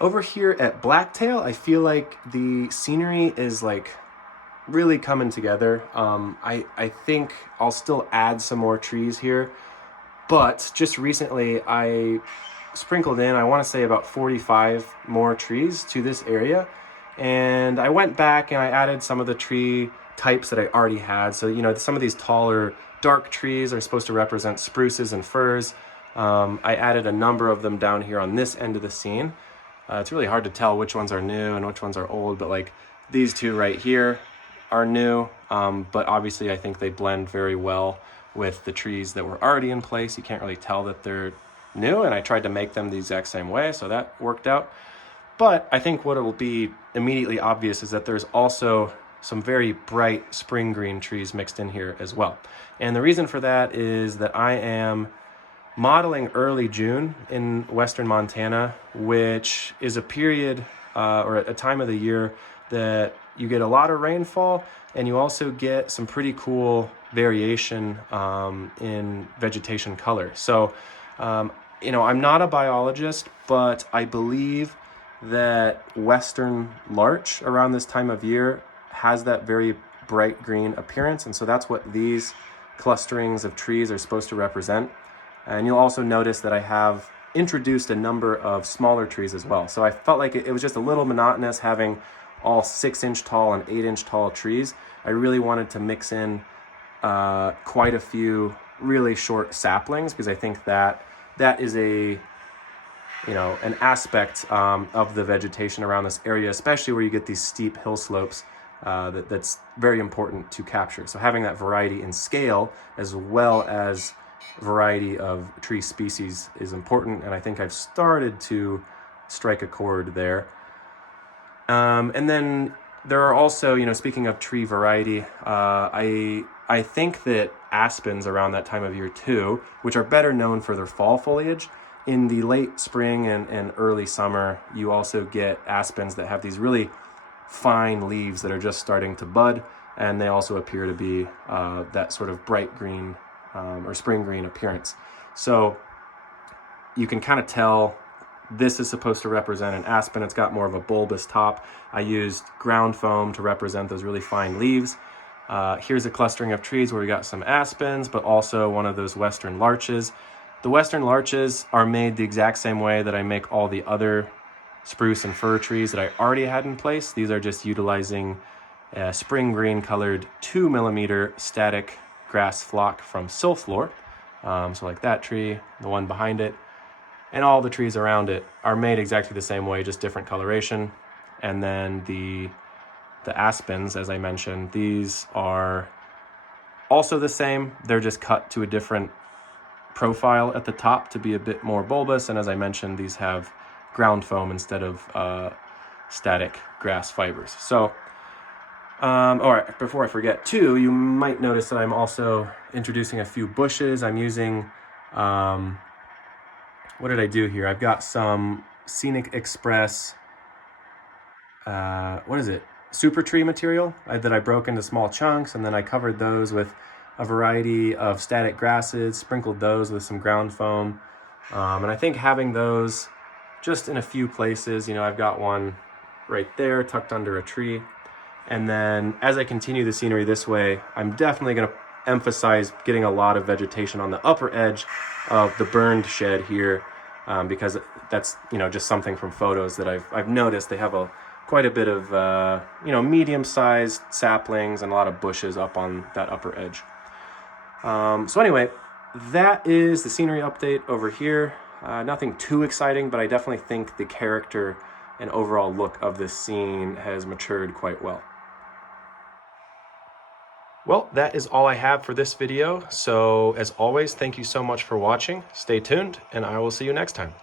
Over here at Blacktail, I feel like the scenery is like really coming together. I think I'll still add some more trees here, but just recently I sprinkled in, I want to say about 45 more trees to this area. And I went back and I added some of the tree types that I already had. So, you know, some of these taller, dark trees are supposed to represent spruces and firs. I added a number of them down here on this end of the scene. It's really hard to tell which ones are new and which ones are old, but like these two right here are new, but obviously I think they blend very well with the trees that were already in place. You can't really tell that they're new, and I tried to make them the exact same way, so that worked out. But I think what will be immediately obvious is that there's also some very bright spring green trees mixed in here as well. And the reason for that is that I am modeling early June in western Montana, which is a period or a time of the year that you get a lot of rainfall, and you also get some pretty cool variation in vegetation color. So, you know, I'm not a biologist, but I believe that western larch around this time of year has that very bright green appearance, and so that's what these clusterings of trees are supposed to represent. And you'll also notice that I have introduced a number of smaller trees as well. So I felt like it was just a little monotonous having all 6-inch tall and 8-inch tall trees. I really wanted to mix in quite a few really short saplings, because I think that is a, you know, an aspect of the vegetation around this area, especially where you get these steep hill slopes, that's very important to capture. So having that variety in scale as well as variety of tree species is important, and I think I've started to strike a chord there. And then there are also, you know, speaking of tree variety, I think that aspens around that time of year too, which are better known for their fall foliage. In the late spring and early summer, you also get aspens that have these really fine leaves that are just starting to bud, and they also appear to be that sort of bright green or spring green appearance. So you can kind of tell this is supposed to represent an aspen. It's got more of a bulbous top. I used ground foam to represent those really fine leaves. Here's a clustering of trees where we got some aspens, but also one of those western larches. The western larches are made the exact same way that I make all the other spruce and fir trees that I already had in place. These are just utilizing a spring green colored 2mm static grass flock from Silflor. So like that tree, the one behind it, and all the trees around it are made exactly the same way, just different coloration. And then the aspens, as I mentioned, these are also the same. They're just cut to a different profile at the top to be a bit more bulbous. And as I mentioned, these have ground foam instead of static grass fibers. So, all right, before I forget too, you might notice that I'm also introducing a few bushes. I'm using, what did I do here? I've got some Scenic Express, what is it? Super tree material that I broke into small chunks, and then I covered those with a variety of static grasses, sprinkled those with some ground foam. And I think having those just in a few places, you know, I've got one right there tucked under a tree. And then as I continue the scenery this way, I'm definitely going to emphasize getting a lot of vegetation on the upper edge of the burned shed here, because that's, you know, just something from photos that I've noticed. They have quite a bit of, you know, medium-sized saplings and a lot of bushes up on that upper edge. So anyway, that is the scenery update over here. Nothing too exciting, but I definitely think the character and overall look of this scene has matured quite well. Well, that is all I have for this video. So as always, thank you so much for watching. Stay tuned, and I will see you next time.